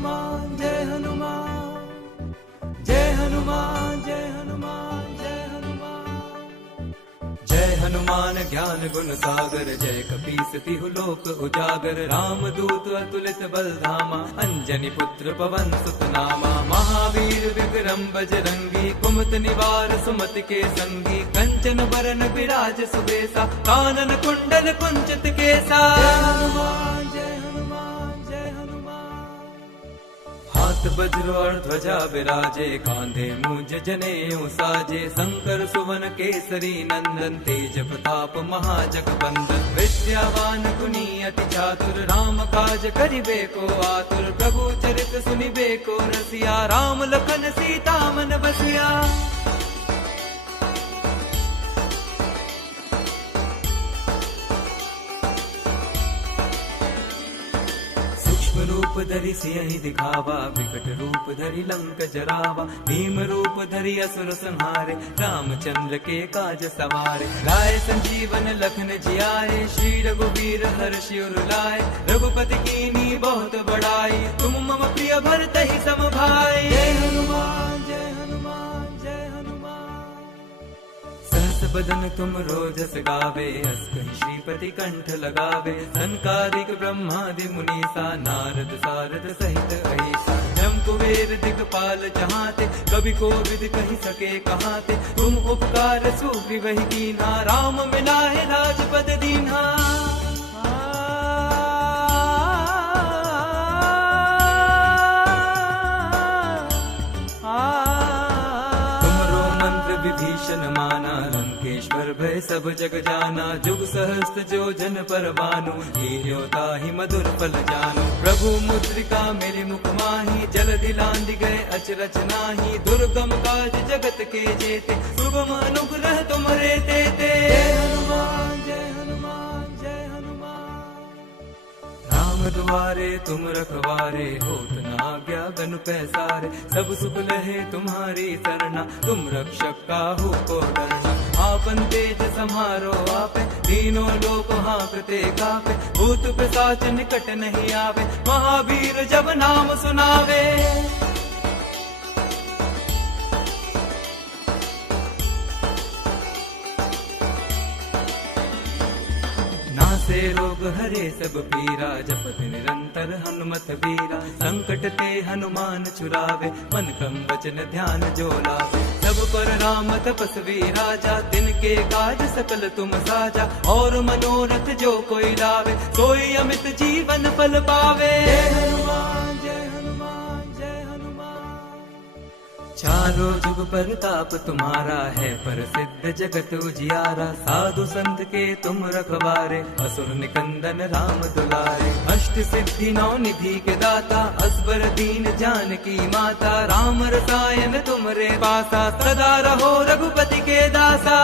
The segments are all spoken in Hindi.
हनुमान जय हनुमान, जय हनुमान जय हनुमान जय हनुमान। जय हनुमान ज्ञान गुण सागर, जय कपीस तिहु लोक उजागर। राम दूत अतुलित बल धामा, अंजनी पुत्र पवन सुत नामा। महावीर विक्रम बजरंगी, कुमत निवार सुमति के संगी। कंचन बरन विराज सुबेसा, कानन कुंडल कुंचित केसा। जय हनुमान जय हनुमान जय हनुमान। हाथ वज्र और ध्वजा विराजे, कांधे मूंज जनेऊ साजे। शंकर सुवन केसरी नंदन, तेज प्रताप महाजगबंदन। विद्यावान गुणी अति चातुर, राम काज करिबे को आतुर। प्रभु चरित सुनिबे को रसिया, राम लखन सीता मन बसिया। रूप धरि सियहि दिखावा, विकट रूप धरि लंक जरावा। भीम रूप धरि असुर संहारे, रामचंद्र के काज सवारे। लाए संजीवन लखन जियाए, श्री रघुवीर हर्षि उर लाए। रघुपति कीन्ही बहुत बड़ाई, तुम मम प्रिय भरतहि सम भाई। जय हनुमान जय हनुमान जय हनुमान। सहस बदन तुम रोजस गावे, अस कहि श्रीपति कंठ लगावे। सनकादिक ब्रह्मादि मुनीसा, नारद सारद सहित अहिसा। जम कुबेर दिगपाल जहाते, कवि कोविद कहि सके कहाते। तुम उपकार सुग्रीवहि कीन्हा, राम मिलाए राजपद दीन्हा। विभीषण माना, लंकेश्वर भय सब जग जाना। जुग सहस्त्र जो जन पर भानु, लील्यो ताहि मधुर फल जानु। प्रभु मुद्रिका मेरे मुख माही, जलधि लांघि गए अचरज नाही। दुर्गम काज जगत के जेते, सुगम अनुग्रह तुम्हारे तेते। जय हनुमान जय हनुमान जय हनुमान। राम दुआरे तुम रखवारे, होत न आज्ञा गनु पैसारे। सब सुख लहे तुम्हारी सरना, तुम रक्षक काहू को डरना। आपन तेज सम्हारो आपे, तीनों लोक हाँकते कापे। भूत पिशाच निकट नहीं आवे, महावीर जब नाम सुनावे। से रोग हरे सब पीरा, जपत निरंतर हनुमत वीरा। संकट ते हनुमान छुड़ावे, मन क्रम वचन ध्यान जो लावे। सब पर राम तपस्वी राजा, तिनके काज सकल तुम साजा। और मनोरथ जो कोई लावे, सोई अमित जीवन फल पावे। जय हनुमान जय हनुमान जय हनुमान। चारों जुग परताप तुम्हारा है, प्रसिद्ध जगत उजियारा। साधु संत के तुम रखवारे, असुर निकंदन राम दुलारे। अष्ट सिद्धि नौ निधि के दाता, असबर दीन जानकी माता। राम रसायन तुमरे पासा, सदा रहो रघुपति के दासा।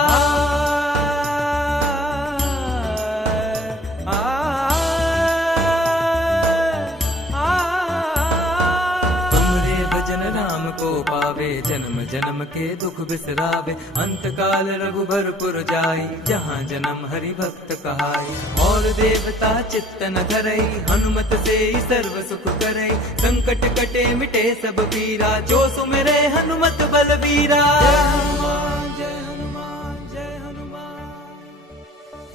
को पावे, जन्म जन्म के दुख बिसरावे। अंत काल रघुबरपुर जाई, जहाँ जन्म हरि भक्त कहाई। और देवता चित्त न धरई, हनुमत से सर्व सुख करई। संकट कटे मिटे सब पीरा, जो सुमिरे हनुमत बलबीरा। जय हनुमान जय हनुमान जय हनुमान।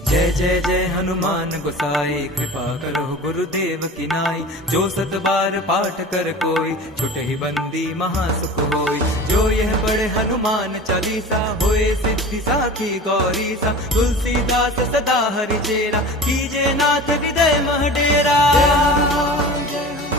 जय जय जय हनुमान गोसाई, कृपा करो गुरुदेव की नाई। जो सत बार पाठ कर कोई, छुटहि बंदी महासुख होई। जो यह पढ़े हनुमान चालीसा, होए सिद्धि साखी गौरी सा। तुलसीदास सदा हरि चेरा, कीजे नाथ हृदय मह डेरा। जय हनुमान जय हनुमान।